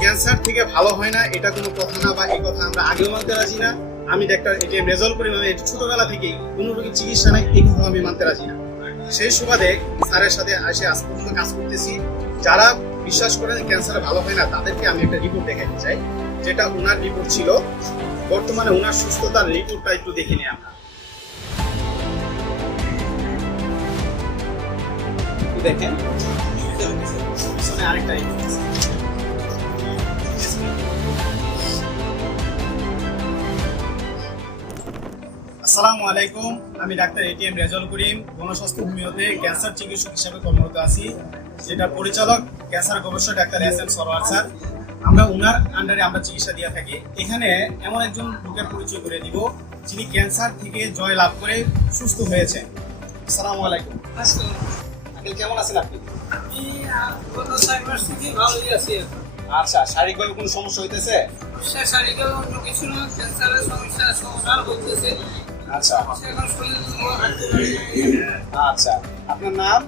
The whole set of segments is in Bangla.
ক্যান্সার থেকে ভালো হয় না এটা কোনো কথা না, বা এই কথা আমরা আগেও মানতে রাজি না। আমি ডাক্তার এটিএম রেজাউল করিম, আমি ছোটবেলা থেকেই কোনো রোগীর চিকিৎসা নাই এই কথা আমি মানতে রাজি না। সেই সুবাদে স্যারের সাথে এসে আজ পর্যন্ত কাজ করতেছি। যারা বিশ্বাস করেন ক্যান্সার ভালো হয় না তাদেরকে আমি একটা রিপোর্ট দেখাতে চাই, যেটা ওনার রিপোর্ট ছিল। বর্তমানে ওনার সুস্থতার রিপোর্টটা একটু দেখে নিই আমরা। দেখেন পিছনে আরেকটা রিপোর্ট আছে। আসসালামু আলাইকুম, আমি ডাক্তার এটিএম রেজাউল করিম, গণস্বাস্থ্য হোমিওতে ক্যান্সার চিকিৎসক হিসেবে কর্মরত আছি, যেটা পরিচালক ক্যান্সার গবেষক doctor S M Sarwar sir. আমরা ওনার আন্ডারে আমরা চিকিৎসা দিয়ে থাকি। এখানে এমন একজন লোকের পরিচয় করে দিব যিনি ক্যান্সার থেকে জয় লাভ করে সুস্থ হয়েছেন। আসসালামু আলাইকুম আঙ্কেল, কেমন আছেন আপনি? আচ্ছা, শারীরিকভাবে কোনো সমস্যা হইতেছে? আচ্ছা আচ্ছা, আপনার নাম?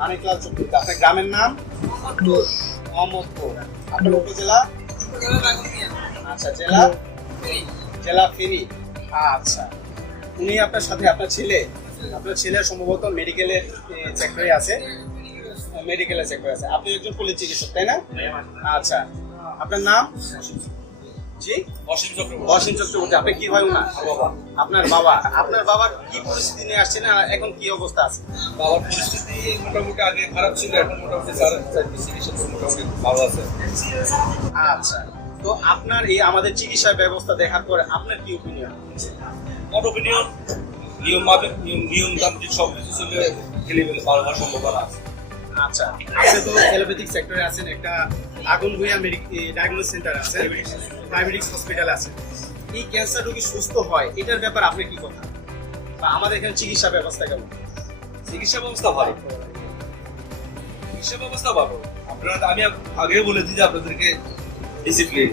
মানিকলাল চক্রবর্তী। আপনার গ্রামের নাম? মোহাম্মদপুর। আপনার উপজেলা? আচ্ছা, জেলা? জেলা ফেনী। আচ্ছা, উনি আপনার সাথে আপনার ছেলে সম্ভবত মেডিকেলের সেক্টরে আছে। মেডিকেলের সেক্টরে আছে। আপনি একজন পল্লী চিকিৎসক, তাই না? আচ্ছা, আপনার নাম? জি, অসীম চক্রবর্তী। আপনি কি হয় ওনার? আপনার বাবা। আপনার বাবার কি পরিস্থিতি নিয়ে আসছেন আর এখন কি অবস্থা আছে? বাবার পরিস্থিতি মোটামুটি আগে খারাপ ছিল, এখন মোটামুটি চিকিৎসা মোটামুটি ভালো আছে। আচ্ছা, তো আপনার এই আমাদের চিকিৎসা ব্যবস্থা দেখার পরে আপনার কি ওপিনিয়ন? আমার ওপিনিয়ন নিয়ম তান্ত্রিক সবকিছু চলে খেলে ভালো হওয়ার সম্ভাবনা আছে। আচ্ছা, আপনি তো এলোপ্যাথিক সেক্টরে আছেন, একটা আগুন ভুঁইয়া ডায়াগনোস সেন্টার আছে, ডায়াবেটিক্স হসপিটাল আছে। এই ক্যান্সার রোগী সুস্থ হয় এটার ব্যাপার আপনি কি কথা, বা আমাদের এখানে চিকিৎসা ব্যবস্থা কেমন? চিকিৎসা ব্যবস্থা ভালো, আপনারা আমি আগে বলেছি যে আপনাদেরকে ডিসিপ্লিন,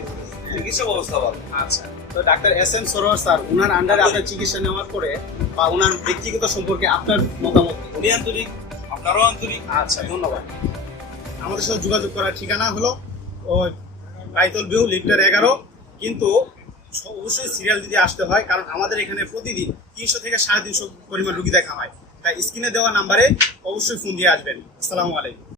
চিকিৎসা ব্যবস্থা ভালো। আচ্ছা, তো doctor S M Sarwar sir, ওনার আন্ডারে আপনার চিকিৎসা নেওয়ার পরে বা ওনার ব্যক্তিগত সম্পর্কে আপনার মতামত? উনি আন্তরিক, আপনারও আন্তরিক। আচ্ছা, ধন্যবাদ। আমাদের সাথে যোগাযোগ করার ঠিকানা হলো বাইতুল ভিউ লিফটার 11, কিন্তু অবশ্যই সিরিয়াল দিতে আসতে হয়, কারণ আমাদের এখানে প্রতিদিন 300 থেকে 350 পরিমাণ রোগী দেখা হয়। তাই স্ক্রিনে দেওয়া নাম্বারে অবশ্যই ফোন দিয়ে আসবেন। আসসালামু আলাইকুম।